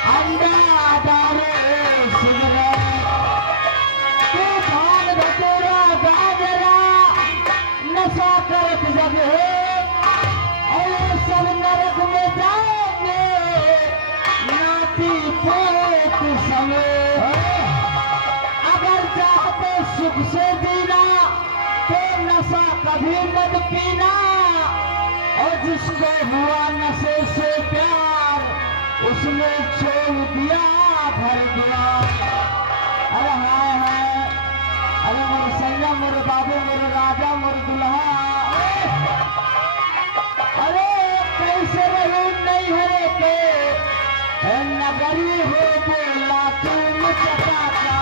अंडा दारू सिगरेट तू भाग धतूरा गाजरा नशा करत जब है और सब नरक में जाएंगे नाती पोत समय अगर चाहते सुख से जीना तो नशा कभी मत पीना और जिसको हुआ नशे से प्यार उसने छोड़ दिया भर दिया। अरे हाय हाय अरे मोर सैया मोर बाबू मोर राजा मोर दुल्हा अरे कैसे रहूं नहीं है के नगरी हो बोला तुम चटाका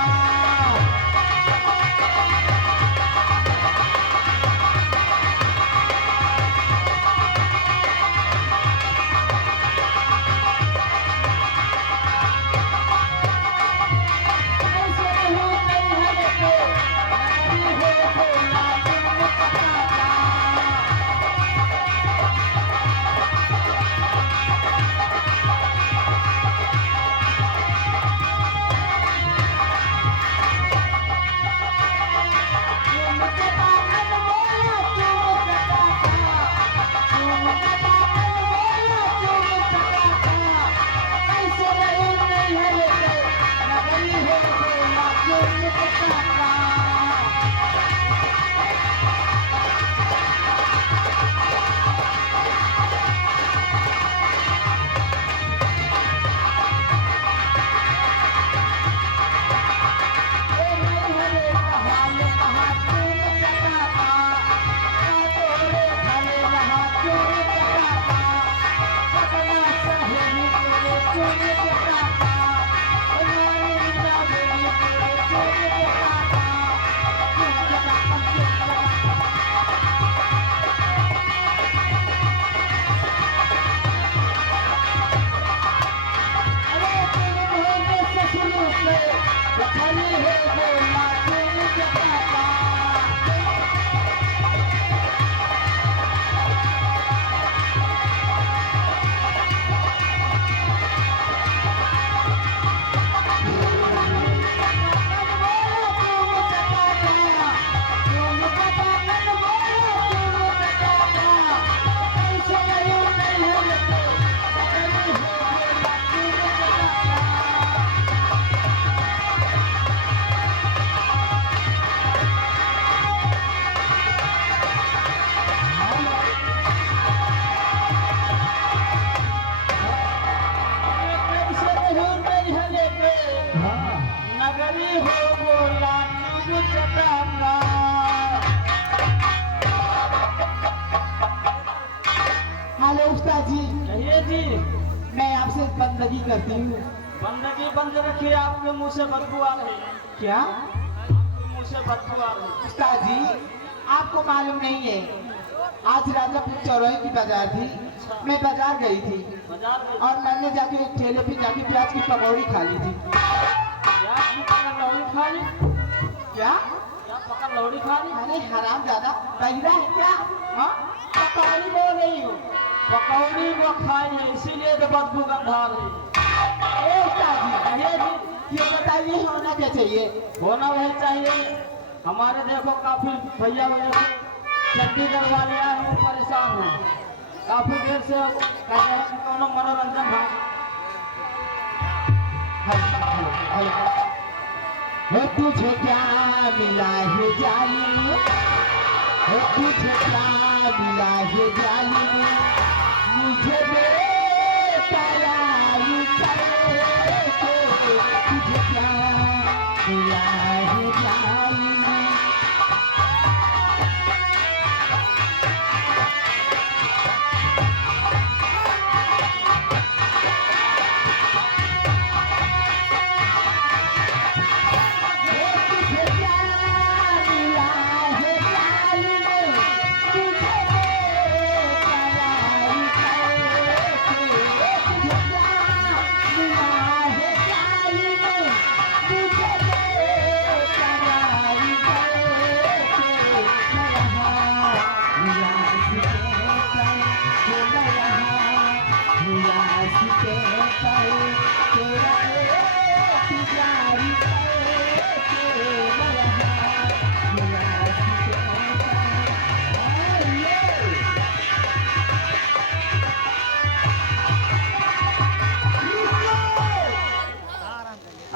हेलो उस्ताद जी। कहिए जी। मैं आपसे बंदगी करती हूँ। बंदगी बंद रखिए, आपके मुंह से बदबू आ रही है। क्या? आपके मुंह से बदबू आ रही है। उस्ताद जी आपको मालूम नहीं है, आज राजापुर चौराहे की बाजार थी। मैं बाजार गई थी बाजार में और मैंने जाके एक ठेले पे जाके प्याज की पकौड़ी खा ली थी। प्याज की पकड़ लौड़ी खा ली। क्या? क्या पकड़ लौड़ी खा ली? अरे हराम ज्यादा बहिरा है क्या? हाँ पकौड़ी बोल रही हूँ। पकौड़ी वो खाई है इसीलिए तो बदबू गंधा रही है। ए उस्ताद जी कहिए जी, ये बताइए होना क्या चाहिए? होना वही चाहिए। हमारे देखो काफी भैया वजह से चंडीगढ़ वाले आए हैं, परेशान हैं। काफी देर से कह रहे हैं कि कोनो मनोरंजन है। हो तुझे क्या मिला है जालिम, हो तुझे क्या मिला है जालिम, मुझे बेकरार करके तुझे क्या मिला है जालिम।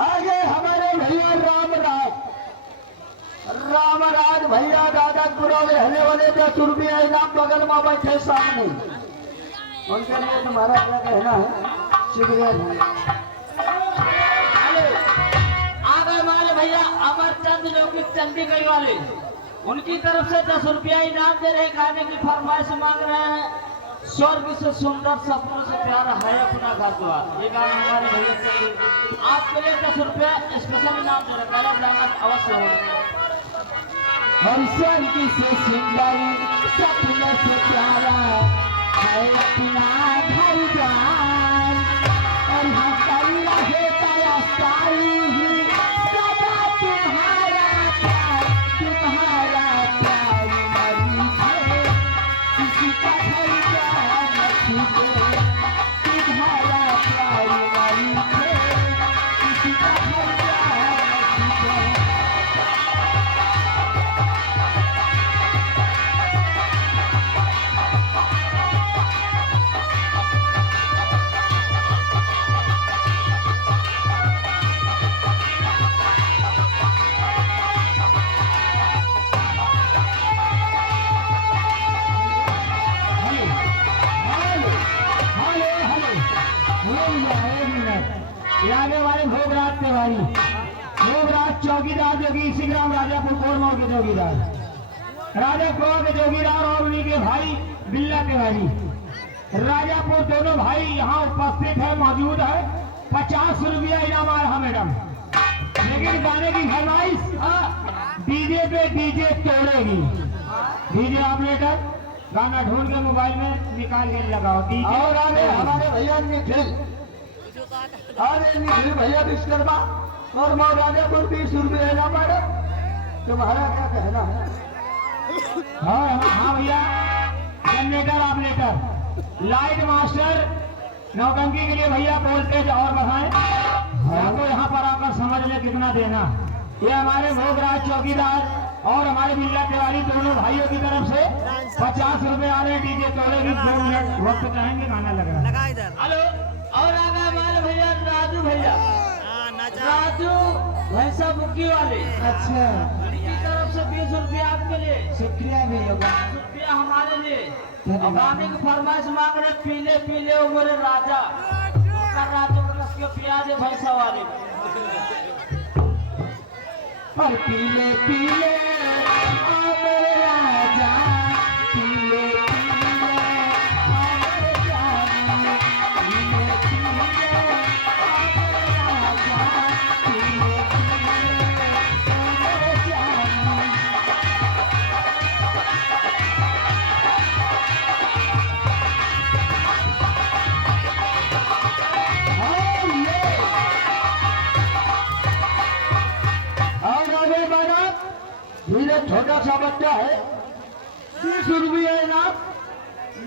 आगे हमारे भैया रामराज भैया दादापुरा में रहने वाले 10 रुपया इनाम बगल में बैठे सामने, उनके लिए तुम्हारा क्या कहना है? शुक्रिया। आगे हमारे भैया अमरचंद जो कि चंडीगढ़ वाले, उनकी तरफ से 10 रुपया इनाम दे रहे, गाने की फरमाइश मांग रहे हैं। स्वर्ग से सुंदर सपनों से प्यारा है अपना घर द्वार, ये गाना हमारे भैया आपके लिए 10 रुपया स्पेशल इनाम दे रहे हैं, जाना अवश्य हो। हम स्वर्ग से सुंदर सपनों से प्यारा है अपना घर द्वार, और हम कल रहे तेरा सारी ही सदा तुम्हारा प्यार मरी है, किसी का घर द्वार नहीं है, तुम्हारा प्यार मरी है, किसी का घर द्वार नहीं है। आगे वाले भोगराज तिवारी, भोगराज चौकीदार जो कि इसी ग्राम राजापुर कोरमा के जोगीदार, राजापुर के जोगीदार और उन्हीं के भाई बिल्ला तिवारी, राजापुर दोनों भाई यहाँ उपस्थित है, मौजूद है। 50 रुपया इनाम आ रहा मैडम, लेकिन गाने की फरमाइश डीजे पे डीजे तोड़ेगी। डीजे ऑपरेटर गाना ढूंढ के मोबाइल में निकाल के लगाओ डीजे। और आगे हमारे भैया निखिल, अरे निखिल भैया विश्वकर्मा और माँ राजापुर 20 रुपये है ना मैडम, तुम्हारा क्या कहना है? हाँ भैया, जनरेटर ऑपरेटर लाइट मास्टर नौटंकी के लिए भैया बोलते और बढ़ाए, तो यहाँ पर आकर समझ ले कितना देना। ये हमारे भोगराज चौकीदार और हमारे बिल्ला तिवारी दोनों भाइयों की तरफ से 50 रुपए आ रहे हैं। डीजे तोड़ेगी, 2 मिनट वक्त कहेंगे, गाना लग रहा है। हेलो, और आगे हमारे भैया राजू भैया, राजू भैंसा बुकी वाले, अच्छा, उनकी तरफ से 20 रुपया आपके लिए। शुक्रिया भैया, 20 रुपया हमारे लिए। गाने की फरमाइश मांग रहे, पीले पीले उमरे राजा, राजू को रस के प्याज भैंसा वाले, और पीले पीले उमरे राजा, पीले छोटा सा बच्चा है, 20 रुपये इनाम,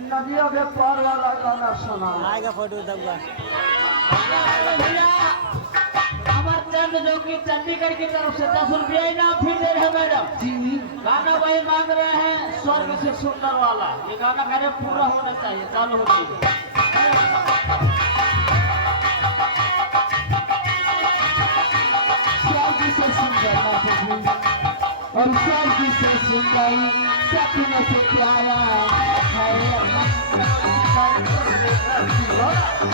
नदियों के पार वाला गाना सुना आएगा। फोटो दूंगा भैया अमरचंद जो कि चंडीगढ़ की तरफ से 10 रुपये इनाम फिर दे रहे मैडम। गाना वही मांग रहे हैं, स्वर्ग से सुंदर वाला, ये गाना मेरे पूरा होना चाहिए, चालू हो जाए। और स्वर्ग से सुंदर सपनों से प्यारा